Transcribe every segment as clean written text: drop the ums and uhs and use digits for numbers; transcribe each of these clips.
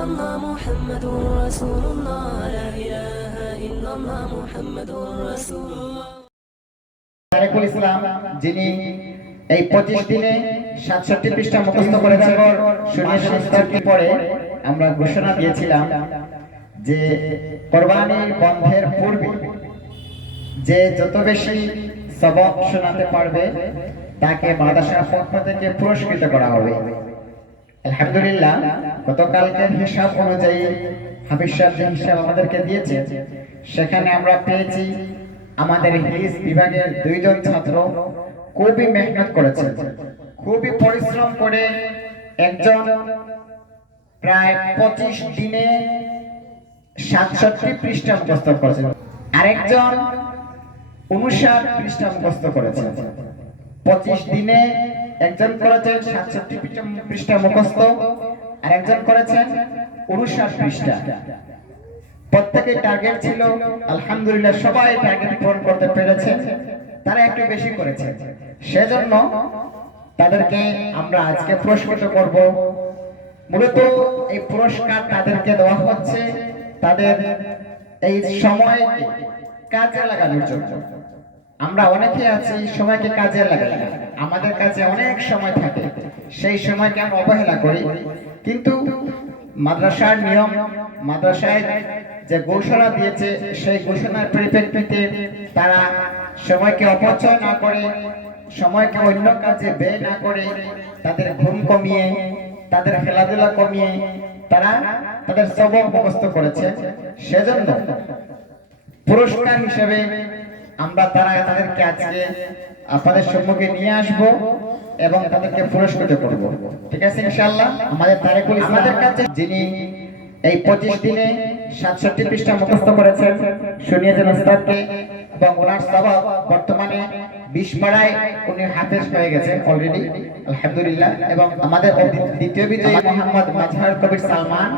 illallah Muhammadur Rasulullah, la ilaha illallah Muhammadur Rasulullah। Tarekul ইসলাম যিনি এই 25 দিনে 67 পৃষ্ঠা মুখস্থ করেছেন, শুনিয়ে পরে আমরা ঘোষণা দিয়েছিলাম যে কোরবানির বন্ধের পূর্বে যে যত বেশি সবক শোনাতে পারবে তাকে মাদ্রাসার পক্ষ থেকে পুরস্কৃত করা হবে। আলহামদুলিল্লাহ, গতকালকের হিসাব অনুযায়ী হাফিজ সাহেব যে হিসাব আমাদেরকে দিয়েছে সেখানে আমরা পেয়েছি আমাদের হিজ বিভাগের 2 জন ছাত্র খুবই মেহনত করেছে, খুবই পরিশ্রম করে একজন প্রায় 25 দিনে 67 পৃষ্ঠা মুখস্থ করেছেন, আরেকজন 59 পৃষ্ঠা মুখস্থ করেছেন। 25 দিনে একজন করেছেন 67 পৃষ্ঠা মুখস্থ, আর একজন করেছেন 59 পৃষ্ঠা। প্রত্যেকের টার্গেট ছিল, আলহামদুলিল্লাহ সবাই টার্গেট পূরণ করতে পেরেছে, তারা একটু বেশি করেছে। সেজন্য তাদেরকে আমরা আজকে পুরস্কৃত করব। মূলত এই পুরস্কার তাদেরকে দেওয়া হচ্ছে তাদের এই সময় কাজে লাগানোর জন্য। আমরা অনেকে আছি সময়কে কাজে লাগাই না, আমাদের কাছে অনেক সময় থাকে, সেই সময়কে আমরা অবহেলা করি। কিন্তু মাদ্রাসার নিয়ম, মাদ্রাসায় যে ঘোষণা দিয়েছে সেই ঘোষণার পরিপ্রেক্ষিতে তারা সময়কে অপচয় না করে, সময়কে অন্য কাজে ব্যয় না করে, তাদের ঘুম কমিয়ে, তাদের খেলাধুলা কমিয়ে তারা তাদের সবক মুখস্থ করেছে। সেজন্য পুরস্কার হিসেবে আমরা তাদেরকে আজকে আপনাদের সম্মুখে নিয়ে আসব এবং তাদেরকে পুরস্কৃত করব। ঠিক আছে ইনশাআল্লাহ। আমাদের তারেকুল আমাদের কাছে যিনি এই 25 দিনে 67 পৃষ্ঠা মুখস্থ করেছেন, শুনিয়েছেন উস্তাদকে, এবং ওনার সওয়াব বর্তমানে 20 পাড়ায় উনি হাফেজ হয়ে গেছে অলরেডি, আলহামদুলিল্লাহ। এবং আমাদের দ্বিতীয় বিজয়ী মোহাম্মদ মাজহার কবির সালমান,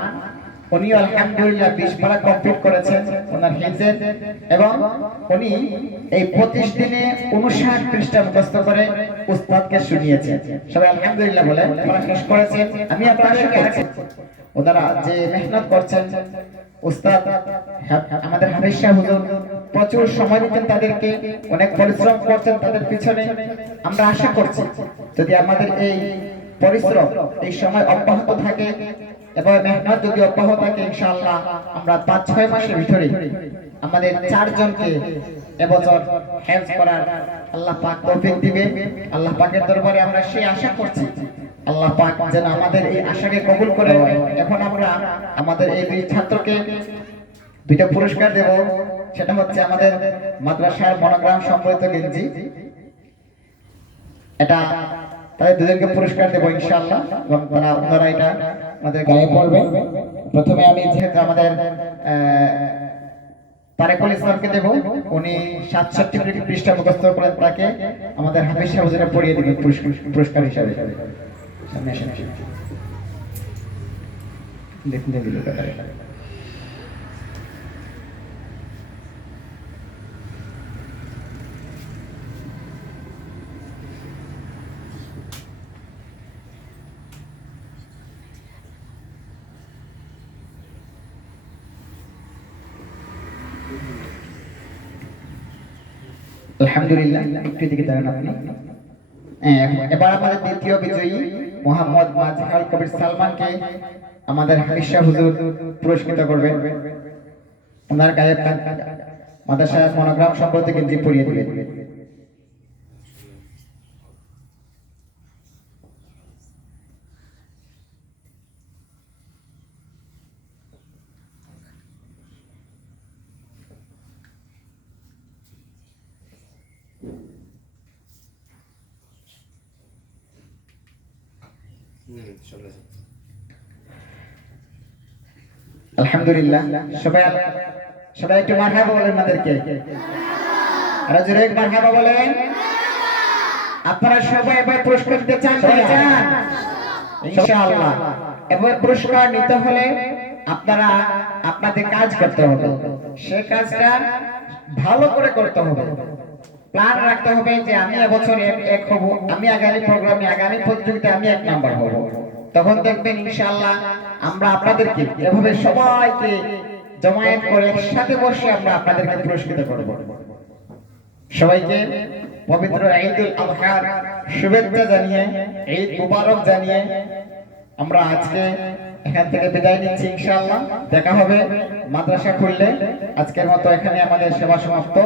উনি আলহামদুলিল্লাহ 20 পারা কমপ্লিট করেছেন ওনার হিফজের, এবং উনি এই 25 দিনে 59 পৃষ্ঠা মুখস্থ করে উস্তাদকে শুনিয়েছেন। সবাই আলহামদুলিল্লাহ বলে পড়া শেষ করেছেন। আমি আপনাদের সাথে আছি, ওনারা যে মেহনত করছেন, উস্তাদ আমাদের হাফিজ সাহেব হুজুর প্রচুর সময় দিতেন তাদেরকে, অনেক পরিশ্রম করছেন তাদের পিছনে। আমরা আশা করছি যদি আমাদের এই পরিশ্রম এই সময় অব্যাহত থাকে এবং মেহনত যদি অব্যাহত থাকে, ইনশাআল্লাহ আমরা 5-6 মাসের ভিতরে আমাদের 4 জনকে এবছর হেফজ করার আল্লাহ পাক তৌফিক দিবেন। আল্লাহ পাকের দরবারে আমরা সেই আশা করছি, আল্লাহ পাক যেন আমাদের এই আশাকে কবুল করে। এখন আমরা আমাদের এই 2 ছাত্রকে 2টা পুরস্কার দেব। সেটা হচ্ছে আমাদের মাদ্রাসার মনোগ্রাম সম্বলিত গেঞ্জি, এটা তাদের 2জনকে পুরস্কার দেব ইনশাআল্লাহ, এবং ওনারা এটা আমাদের গায়ে পড়বে। প্রথমে আমি যেহেতু আমাদের তারেকুল ইসলামকে দেব, উনি 67 পৃষ্ঠা মুখস্থ করে তাকে আমাদের হাফিজ সাহেব হুজুরে পড়িয়ে দিবেন পুরস্কার হিসাবে। সামনে আসেন, দেখুন দিল কথা। আলহামদুলিল্লাহ, একটু দিকে তাকান আপনি। এবার আমাদের দ্বিতীয় বিজয়ী মোহাম্মদ মাজহার কবির সালমানকে আমাদের হাফিজ সাহেব হুজুর পুরস্কৃত করবেন। ওনার গায়ে মাদ্রাসার মনোগ্রাম সম্পর্কে গেঞ্জি পরিয়ে দিবেন। আলহামদুলিল্লাহ, সবাই একটু মারহাবা বলেন আমাদেরকে, আরো জোরে মারহাবা বলেন। আপনারা সবাই এবার পুরস্কার দিতে চান? ইনশাআল্লাহ। এবার পুরস্কার নিতে হলে আপনারা আপনাদের কাজ করতে হবে, সে কাজটা ভালো করে করতে হবে। প্ল্যান রাখতে হবে যে আমি এবছর এক হব, আমি আগামী প্রোগ্রামে আগামী প্রতিযোগিতায় আমি 1 নাম্বার হব। তখন দেখবেন ইনশাআল্লাহ আমরা আপনাদেরকে এভাবে সবাইকে জমায়েত করে একসাথে বসে আমরা আপনাদেরকে পুরস্কৃত করব। সবাইকে পবিত্র ঈদুল আযহার শুভেচ্ছা জানিয়ে, ঈদ মুবারক জানিয়ে আমরা আজকে এখান থেকে বিদায় নিচ্ছি। ইনশাআল্লাহ দেখা হবে মাদ্রাসা খুললে। আজকের মতো এখানে আমাদের সেবা সমাপ্ত।